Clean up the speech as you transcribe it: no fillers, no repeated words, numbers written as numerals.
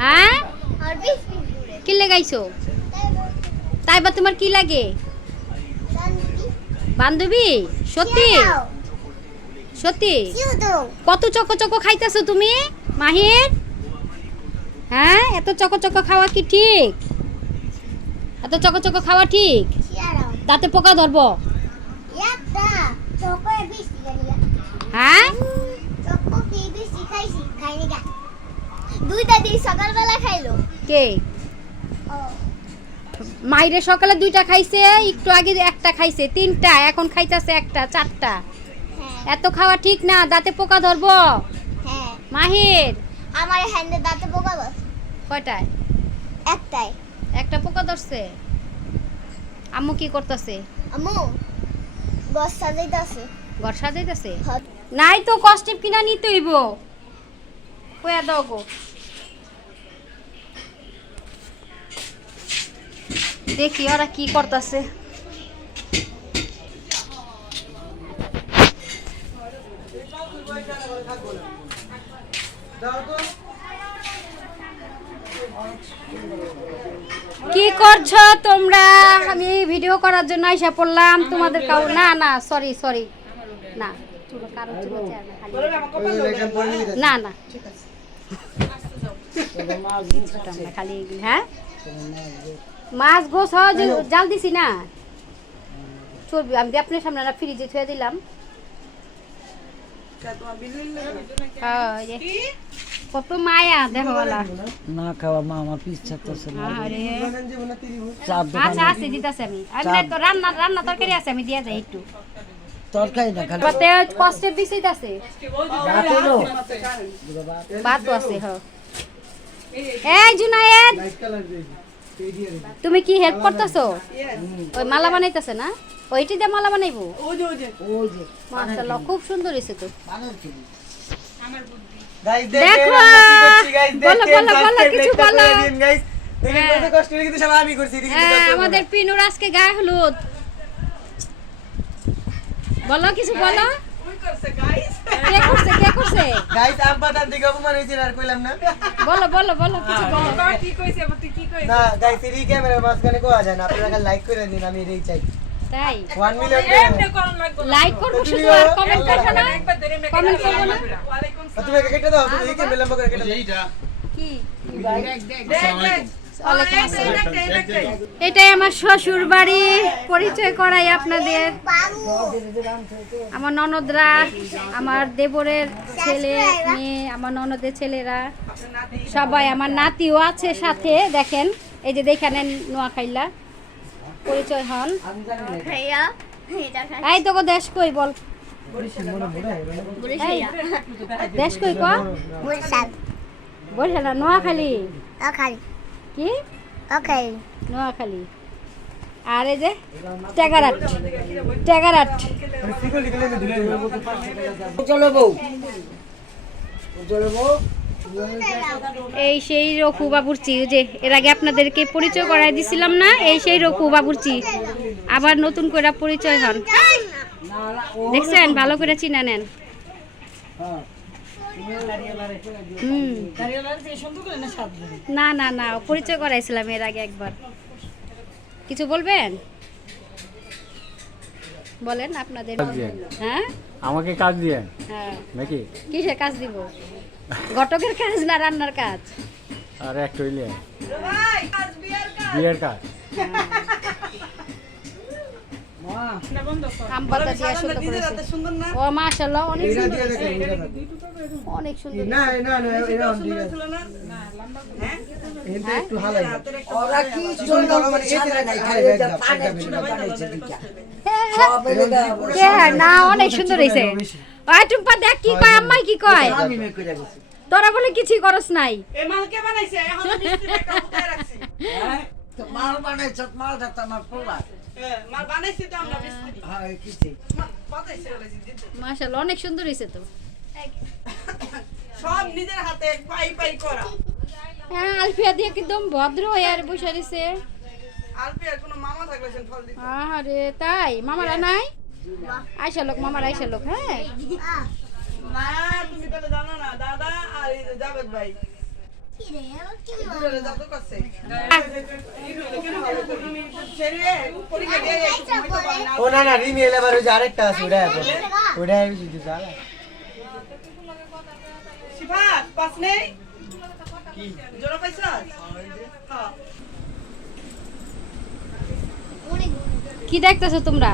হ্যাঁ কি লাগাইছো তাই বা তোমার কি লাগে বান্ধবী সত্যি সত্যি কত চকো চকো খাইতেছো তুমি মাহির হ্যাঁ এত চকো চকো খাওয়া কি ঠিক এত চকো চকো খাওয়া ঠিক দাঁতে পোকা ধরবো হ্যাঁ দুইটা দিন সকালবেলা খাইলো কে মাইরে সকালে দুইটা খাইছে একটু আগে একটা খাইছে তিনটা এখন খাইতেছে একটা চারটা এত খাওয়া ঠিক না দাঁতে পোকা ধরবো হ্যাঁ মাহির আমার হ্যান্ডে দাঁতে পোকা ধরছে কয়টায় একটাই একটা পোকা ধরছে আম্মু কি করতেছে আম্মু বস সাজাইতাছে ঘর সাজাইতেছে নাই তো কস্টিপ কিনা নিতে হইব কইয়া দাও গো দেখি ওরা কি করতেছে কি করছো তোমরা আমি ভিডিও করার জন্য আইসা পড়লাম তোমাদের কাউ না না সরি সরি না কারো চুলো চায় না না না খালি হ্যাঁ মাছ গোছ জাল দিছি না চর্বি আমি আপনার সামনে ফ্রিজে থুয়ে দিলাম কত মায়া দেখো না খাওয়া মা আমার পিস ছাড়তেছে না আচ্ছা আছে দিতেছে আমি তো রান্না রান্না তরকারি আছে আমি দিয়ে যাই একটু তরকারি না খালি কষ্টের বিষয় আছে ভাতও আছে হ্যাঁ এই জুনায়েদ তুমি কি হেল্প করতেছো ওই মালা বানাইতেছে না ওইটি দিয়ে মালা বানাইবো মাশাআল্লাহ খুব সুন্দর হয়েছে তো দেখো বলো বলো বলো কিছু বলো আমাদের পিনুর আজকে গায়ে হলুদ বলো কিছু বলো কে করছে কে করছে গাইস আম পাতার দিকে অপমান হইছে আর কইলাম না বলো বলো বলো কিছু বলো কি কইছে তুই কি কইছিস না গাইস এই ক্যামেরার মাঝখানে কোয়া যায় না আপনারা লাইক করে দিন আমি এটাই চাই তাই 1 মিলিয়ন এমনি করন লাগবে লাইক করব শুধু আর কমেন্ট করব না একবার ধরে এমনি কমেন্ট করব না ওয়ালাইকুম তুমি কেটে দাও তুমি এই ক্যামেরা লম্বা করে কেটে দাও এইটা কি দেখ এটাই আমার শ্বশুর বাড়ি পরিচয় করাই আপনাদের আমার ননদরা আমার দেবরের ছেলে মেয়ে আমার ননদের ছেলেরা সবাই আমার নাতিও আছে সাথে দেখেন এই যে দেখেন নোয়াখাইলা পরিচয় হন ভাইয়া এটা এই তো দেশ কই বল এই, দেশ কই ক বলছাল বলছে না নোয়াখালী ওখানে কি ওকে নোয়াখালী আর এই যে টেগারাট টেগারাট চলো বউ চলো বউ এই সেই রঘু বাবুর্চি যে এর আগে আপনাদেরকে পরিচয় করাই দিছিলাম না এই সেই রঘু বাবুর্চি আবার নতুন করে পরিচয় হন দেখছেন ভালো করে চিনা নেন না না না পরিচয় করাইছিলাম এর আগে একবার কিছু বলবেন বলেন আপনাদের হ্যাঁ আমাকে কাজ দিয়ে হ্যাঁ নাকি কিসের কাজ দিব ঘটকের কাজ না রান্নার কাজ আর একটা হইলে বিয়ের কাজ আম পাতা দিয়ে সুন্দর করেছে ও মাশাআল্লাহ অনেক সুন্দর অনেক সুন্দর না না না এরা অন দিয়ে এটা একটু হালাই ওরা কি সুন্দর মানে এতে নাই খালি পানে চুনা বানাইছে দুইটা সব এলাকা কে না অনেক সুন্দর হইছে ওই টুম্পা দেখ কি কয় আম্মাই কি কয় আমি মে কইরা গেছি তোরা বলে কিছুই করস নাই এই মাল কে বানাইছে এখন মিস্ত্রি একটা উঠায় রাখছি তো মাল বানাইছ মালটা তো আমার পোলা মাল বানাইছি তো আমরা মিস্ত্রি হ্যাঁ কিছে বানাইছে দিতে মাশাআল্লাহ অনেক সুন্দর হইছে তো সব নিজের হাতে পাই পাই করা হ্যাঁ আলফিয়া দিয়ে একদম ভদ্র হয়ে আর বসে রইছে আলপিয়ার কোনো মামা থাকলে সেন ফল দিত আরে তাই মামারা নাই আয়শা লোক মামার আয়শা লোক হ্যাঁ মা তুমি তাহলে জানো না দাদা আর এই যে জাবেদ ভাই দূরে যত করছে ছেড়ে পরীক্ষা দিয়ে একটু ঘুমাইতে পারে না। ও না না রিমি এলে আবার ওই যে আরেকটা আছে ওটা এখন ওটা যদি জানা সিফাত পাস নেই জোড়া পয়সা হ্যাঁ কি দেখতেছো তোমরা?